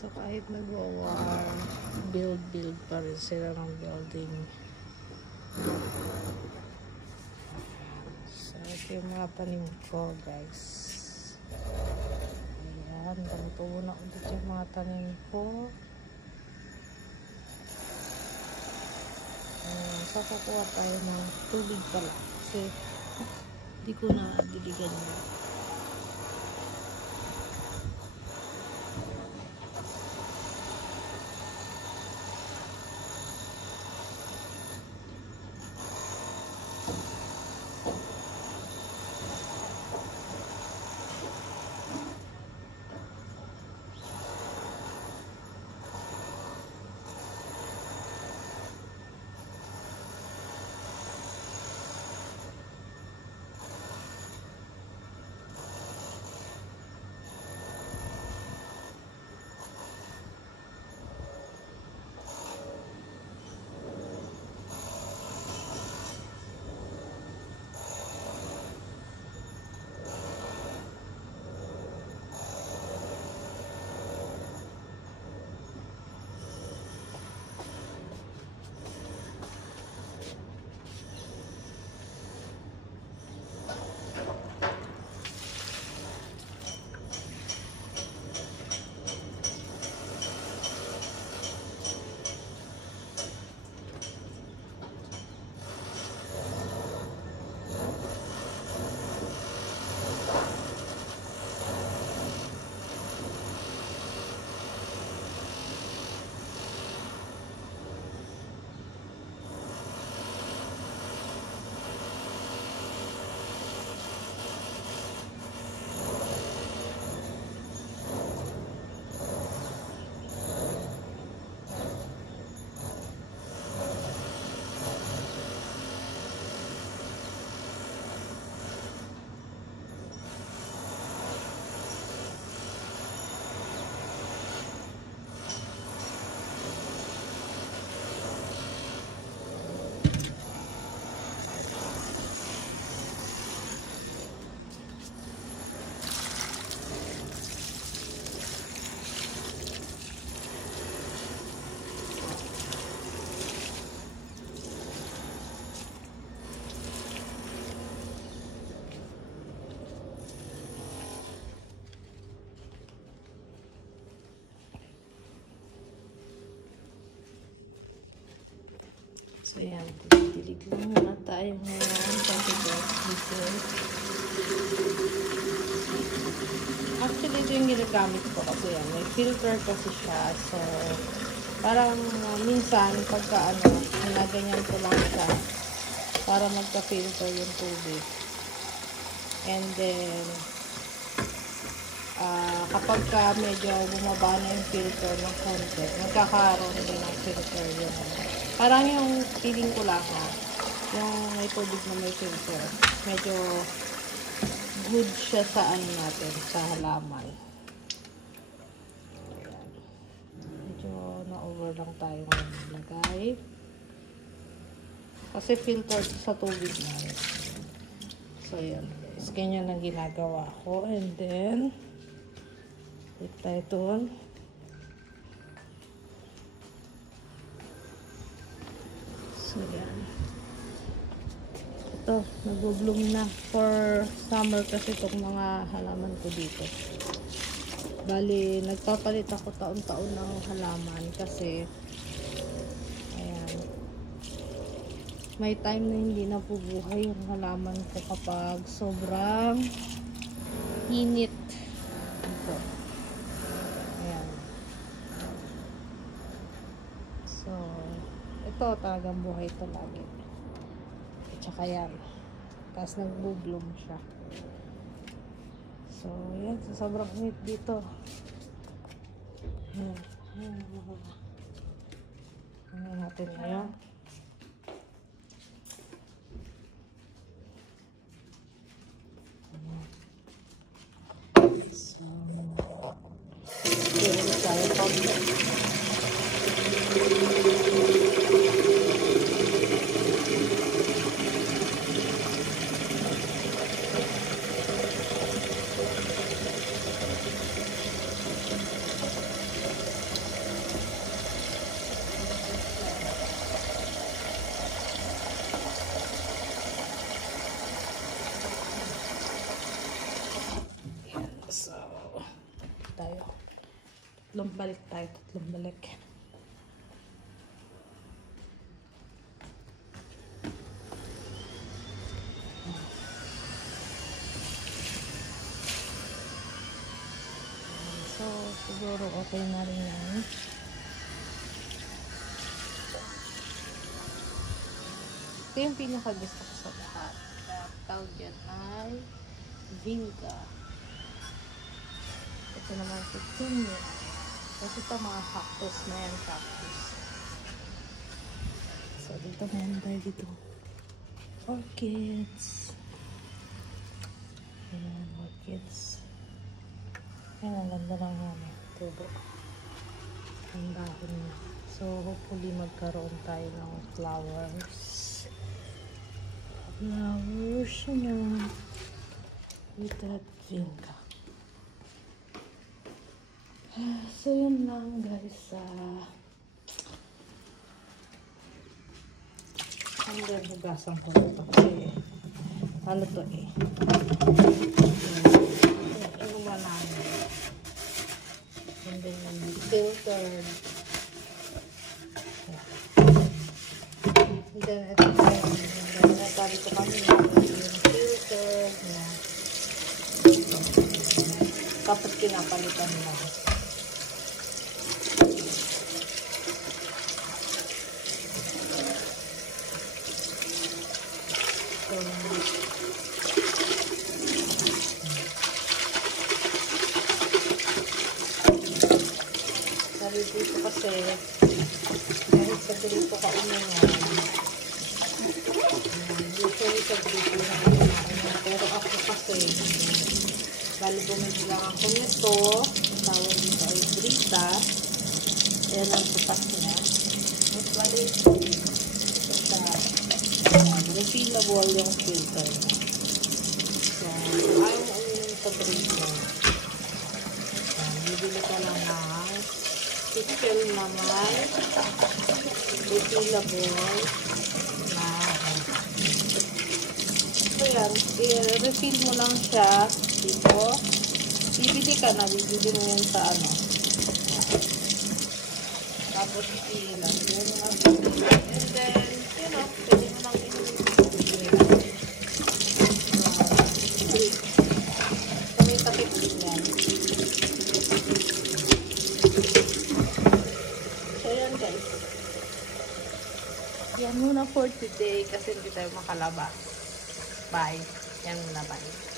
So kahit nag-war, build pa rin sila ng building. So ito yung mga tanim ko, guys. Ayan, tumutubo na ulit yung mga tanim ko. So kukuha tayo ng tubig pala kasi hindi ko na diligan yun. So yan, dilig lang muna tayo ngayon kasi dito. Actually, ito yung ginagamit ko kasi yan. May filter kasi siya. So, parang minsan, pagka ginaganyan ko lang siya para magka-filter yung tubig. And then, kapag medyo bumaba na yung filter ng konti, magkakaroon din ng filter yung parang yung feeling ko lang yung may tubig na may filter. Medyo good siya sa natin, sa halaman. Ayan. Medyo na-over lang tayo maglagay. Kasi filter sa tubig na yun. So, ayan. Ganyan ang ginagawa ko. And then, wait tayo doon. So, yan. Ito, nag-bloom na for summer kasi itong mga halaman ko dito. Bali, nagpapalit ako taon-taon ng halaman kasi ayan, may time na hindi nabubuhay yung halaman ko kapag sobrang init. Ito. Ayan. So, ito talagang buhay ito lagi. At saka yan. Tapos nag-bloom siya. So, yan. So, sobrang init dito. Ayan. Ayan natin ngayon. So, dito tayo pag balik tayo, tatlong balik. So, siguro okay na rin yan. Ito yung pinaka-gusto ko sa lahat. Tawag yan ay Vinca. Ito naman si Timmy. Kasi ito mga cactus na yan, cactus. So, dito meron tayo dito. Orchids. Ayan, orchids. Ayan, ang ganda lang yan. Tubo. Ang dahon niya. So, hopefully magkaroon tayo ng flowers. Flowers na. With that Vinca. So, yun lang guys. Hanggang hugasan ko na ito kasi ano to eh. Inuman namin. And then filtered. And then ito natabi ko kami yung filtered. Tapos kinapalitan lang. Sabi dito kasi dahil sa grito ka uminom, usually sa grito na uminom, pero ako kasi bali bumili lang ako nito, tawag dito ay Brita. Ayan ang tupas niya. Mas bali ito sa refillable yung filter. So, kung ayaw mo uminom sa Brita, bibili ka lang ng pitchel naman refillable na so yan, i-refill mo lang siya dito, bibili ka na, bibili mo yun sa ano, tapos ilan yun ang bibili, and then yun o, pwede mo lang inumin so may takip din yan. Yan muna for today kasi hindi tayo makalabas. Bye. Yan muna, bye.